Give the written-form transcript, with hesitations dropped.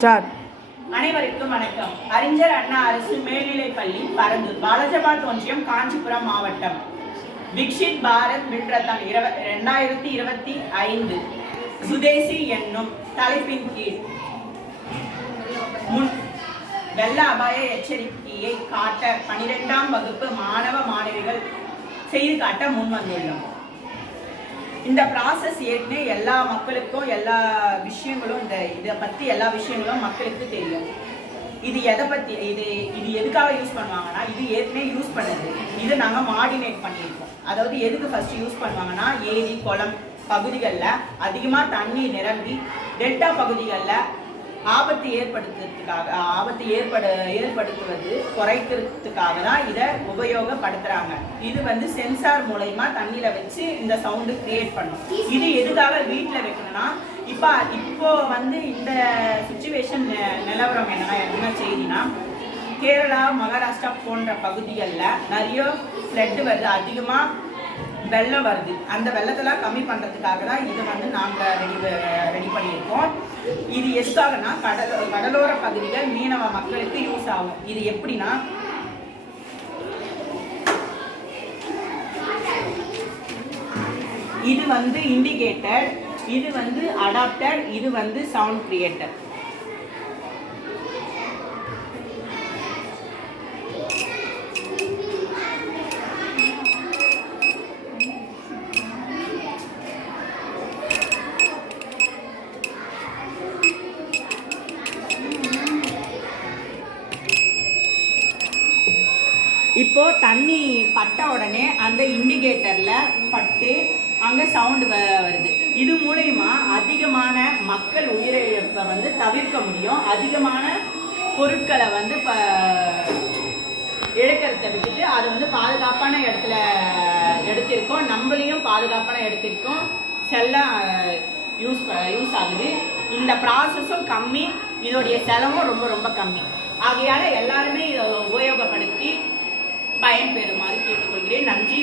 அனைவருக்கும் வணக்கம். அறிஞர் அண்ணா அரசு மேல்நிலைப்பள்ளி பரந்தூர், பாலஜபாத் ஒன்றியம், காஞ்சிபுரம் மாவட்டம். விக்ஷித் பாரத் மில்ரத்னம் 2025 சுதேசி என்னும் தலைப்பின் கீழ் வெள்ள அபாய எச்சரிக்கையை காட்ட 12ஆம் வகுப்பு மாணவ மாணவிகள் செய்து காட்ட முன் வந்துள்ளோம். இந்த ப்ராசஸ் ஏற்கனவே எல்லா மக்களுக்கும் எல்லா விஷயங்களும் இதை பற்றி எல்லா விஷயங்களும் மக்களுக்கு தெரியும். இது எதை பற்றி இது எதுக்காக யூஸ் பண்ணுவாங்கன்னா, இது ஏற்கனவே யூஸ் பண்ணது, இது நாங்கள் மாடினேட் பண்ணியிருக்கோம். அதாவது எதுக்கு ஃபஸ்ட்டு யூஸ் பண்ணுவாங்கன்னா, ஏரி குளம் பகுதிகளில் அதிகமாக தண்ணி நிரம்பி டெல்டா பகுதிகளில் ஆபத்து ஏற்படுத்துவது குறைக்கிறதுக்காக தான் இதை உபயோகப்படுத்துகிறாங்க. இது சென்சார் மூலயமா தண்ணியில் வச்சு இந்த சவுண்டு கிரியேட் பண்ணும். இது எதுக்காக வீட்டில் வைக்கணும்னா, இப்போ இந்த சுச்சுவேஷன் நிலவரம் என்ன செய்தினா, கேரளா மகாராஷ்டிரா போன்ற பகுதிகளில் நிறைய ஃப்ளட் வருது, அதிகமாக வெள்ளம் வருது. அந்த வெள்ளத்தெல்லாம் கம்மி பண்ணுறதுக்காக தான் இது நாங்கள் ரெடி பண்ணியிருக்கோம். இது எதுக்காகனா, கடலோர பகுதிகள் மீனவ மக்களுக்கு யூஸ் ஆகும். இது எப்படின்னா, இது இண்டிகேட்டர், இது அடாப்டர், இது சவுண்ட் கிரியேட்டர். இப்போ தண்ணி பட்ட உடனே அந்த இண்டிகேட்டரில் பட்டு அங்கே சவுண்டு வருது. இது மூலயமா அதிகமான மக்கள் உயிரிழப்பை தவிர்க்க முடியும். அதிகமான பொருட்களை இழக்கிறத விட்டுட்டு அது பாதுகாப்பான இடத்துல எடுத்திருக்கோம். நம்மளையும் பாதுகாப்பான எடுத்திருக்கோம். செல்லம் யூஸ் ஆகுது. இந்த ப்ராசஸும் கம்மி, இதோடைய செலவும் ரொம்ப ரொம்ப கம்மி. ஆகையால் எல்லாருமே இதை உபயோகப்படுத்தி பயன்பெறுமாறு கேட்டுக்கொள்கிறேன். நன்றி.